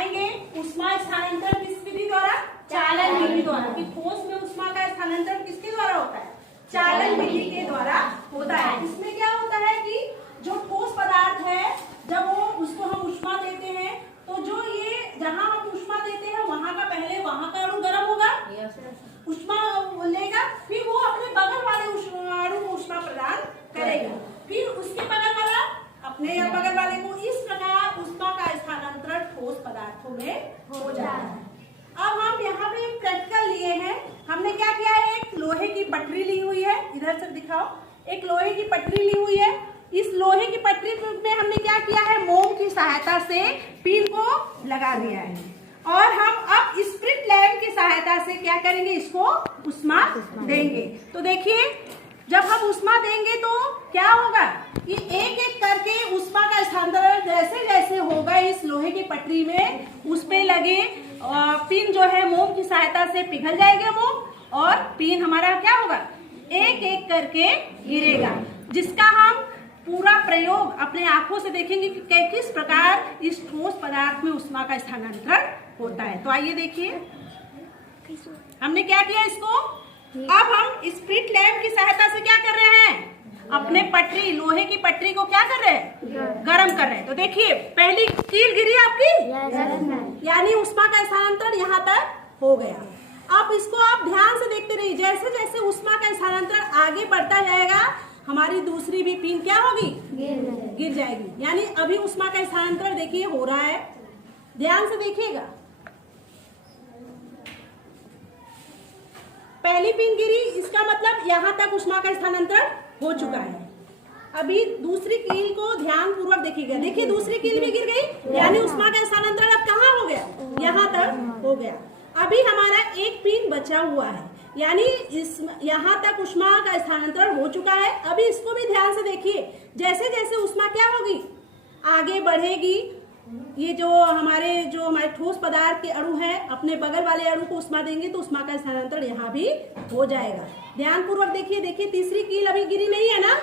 बताएंगे ऊष्मा स्थानांतरण किस विधि द्वारा? चालन विधि द्वारा। कि ठोस में ऊष्मा का स्थानांतरण किसके द्वारा होता है? चालन विधि के द्वारा होता है। इसमें क्या होता है कि जो ठोस पदार्थ है जब वो उसको हम ऊष्मा देते हैं तो जो ये जहाँ हम ऊष्मा देते हैं वहाँ का पहले वहाँ का अणु गर्म होगा, ऊष्मा लेगा, फिर वो अपने बगल वाले अणु को ऊष्मा प्रदान करेगा, फिर उसके बगल वाला अपने बगल वाले को। इस प्रकार ऊष्मा का स्थानांतरण ठोस पदार्थों में हो जाता है। अब हम यहाँ पे प्रैक्टिकल लिए हैं। हमने क्या किया है? एक लोहे की पटरी ली हुई है, इधर से दिखाओ। एक लोहे की पटरी ली हुई है। इस लोहे की पटरी में हमने क्या किया है? मोम की सहायता से पिन को लगा दिया है और हम अब स्प्रिट लैंप की सहायता से क्या करेंगे? इसको ऊष्मा देंगे। तो देखिए जब हम ऊष्मा देंगे तो क्या होगा कि एक एक करके ऊष्मा का स्थानांतरण जैसे जैसे होगा इस लोहे की पटरी में, उस पे लगे पिन जो है मोम की सहायता से पिघल जाएगा मोम और पिन हमारा क्या होगा? एक एक करके गिरेगा, जिसका हम पूरा प्रयोग अपने आंखों से देखेंगे कि किस प्रकार इस ठोस पदार्थ में ऊष्मा का स्थानांतरण होता है। तो आइए देखिए हमने क्या किया इसको। अब हम स्प्रिट लैंप की सहायता से क्या कर रहे हैं? अपने पटरी, लोहे की पटरी को क्या कर रहे हैं? गर्म कर रहे हैं। तो देखिए पहली कील गिरी आपकी, यानी ऊष्मा का स्थानांतरण यहाँ तक हो गया। अब इसको आप ध्यान से देखते रहिए, जैसे जैसे ऊष्मा का स्थानांतरण आगे बढ़ता जाएगा हमारी दूसरी भी पिन क्या होगी? गिर जाएगी। यानी अभी ऊष्मा का स्थानांतरण देखिए हो रहा है, ध्यान से देखिएगा। पहली पिन गिरी, इसका मतलब यहाँ तक ऊष्मा का स्थानांतरण हो चुका है। अभी दूसरी कील को ध्यान पूर्वक देखिएगा। देखिए दूसरी कील भी गिर गई, यानी ऊष्मा का स्थानांतरण अब कहाँ हो गया? यहाँ तक हो गया। अभी हमारा एक पिन बचा हुआ है, यानी इस यहाँ तक ऊष्मा का स्थानांतरण हो चुका है। अभी इसको भी ध्यान से देखिए, जैसे जैसे ऊष्मा क्या होगी? आगे बढ़ेगी। ये जो हमारे ठोस पदार्थ के अणु है अपने बगल वाले अणु को ऊष्मा देंगे तो ऊष्मा का स्थानांतरण यहाँ भी हो जाएगा। ध्यान पूर्वक देखिए। देखिए तीसरी कील अभी गिरी नहीं है ना,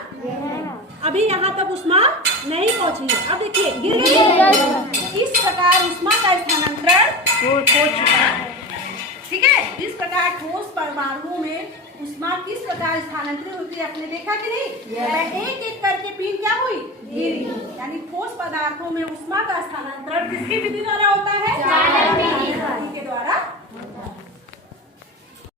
अभी यहाँ तक ऊष्मा नहीं पहुंची है। अब देखिए गिर गई। इस प्रकार ऊष्मा का स्थानांतरण हो चुका है। ठीक है, इस प्रकार ठोस परमाणुओं में ऊष्मा किस प्रकार स्थानांतरित होती है आपने देखा कि नहीं? एक एक करके पिन क्या हुई? गिरी। यानी ठोस पदार्थों में ऊष्मा का स्थानांतरण किसकी विधि द्वारा होता है? चालन विधि के द्वारा